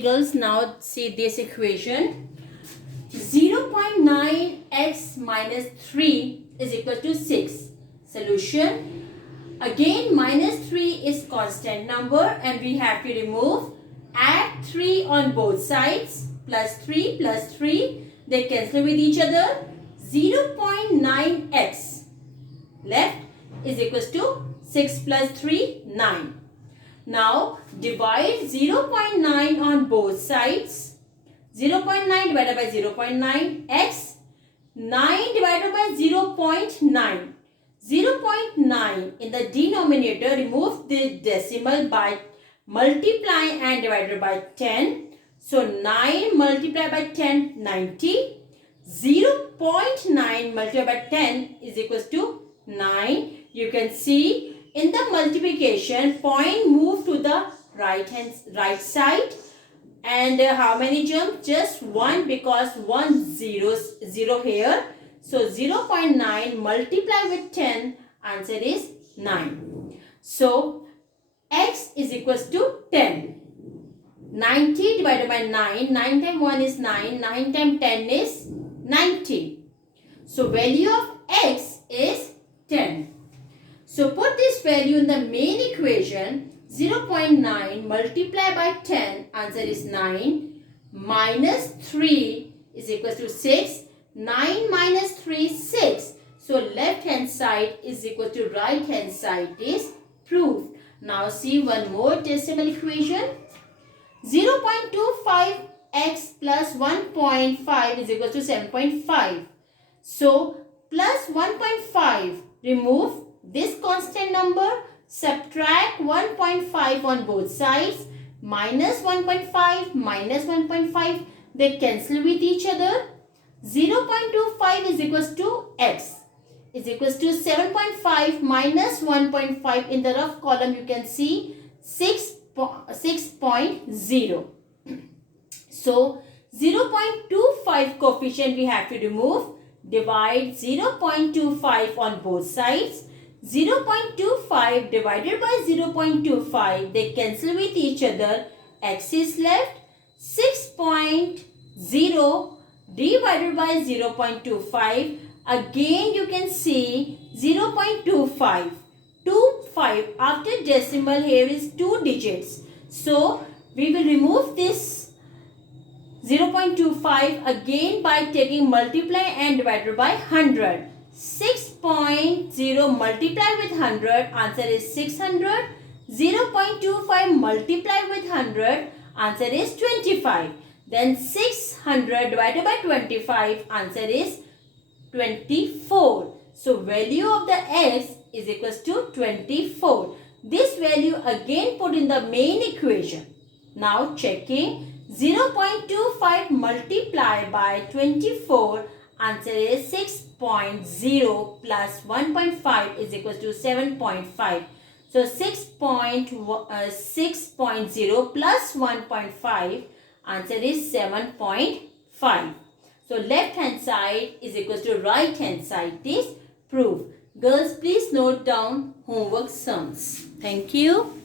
Girls, now see this equation. 0.9x minus 3 is equal to 6. Solution. Again, minus 3 is constant number and we have to remove. Add 3 on both sides. Plus 3 plus 3. They cancel with each other. 0.9x left is equal to 6 plus 3, 9. Now divide 0.9 on both sides. 0.9 divided by 0.9 x. 9 divided by 0.9. 0.9 in the denominator, remove the decimal by multiplying and divided by 10. So 9 multiplied by 10, 90. 0.9 multiplied by 10 is equal to 9. You can see in the multiplication, point move to the right side. And how many jump? Just 1, because 0 here. So 0.9 multiply with 10, answer is 9. So x is equals to 10. 90 divided by 9. 9 times 1 is 9. 9 times 10 is 90. So value of x is 10. So put this value in the main equation. 0.9 multiplied by 10, answer is 9. Minus 3 is equal to 6. 9 minus 3 is 6. So left hand side is equal to right hand side is proved. Now see one more decimal equation. 0.25x plus 1.5 is equal to 7.5. So plus 1.5, remove this constant number, subtract 1.5 on both sides, minus 1.5, minus 1.5, they cancel with each other. 0.25 is equals to x is equals to 7.5 minus 1.5. In the rough column you can see 6.0. So 0.25 coefficient we have to remove. Divide 0.25 on both sides. 0.25 divided by 0.25, they cancel with each other. X is left. 6.0 divided by 0.25. Again you can see 0.25. 25 after decimal here is 2 digits. So we will remove this 0.25 again by taking multiply and divided by 100. 6.0 multiply with 100, answer is 600. 0.25 multiply with 100, answer is 25. Then 600 divided by 25, answer is 24. So value of the x is equals to 24. This value again put in the main equation. Now checking 0.25 multiply by 24, answer is 6.0 plus 1.5 is equal to 7.5. So 6.0 plus 1.5, answer is 7.5. So left hand side is equal to right hand side. This proof. Girls, please note down homework sums. Thank you.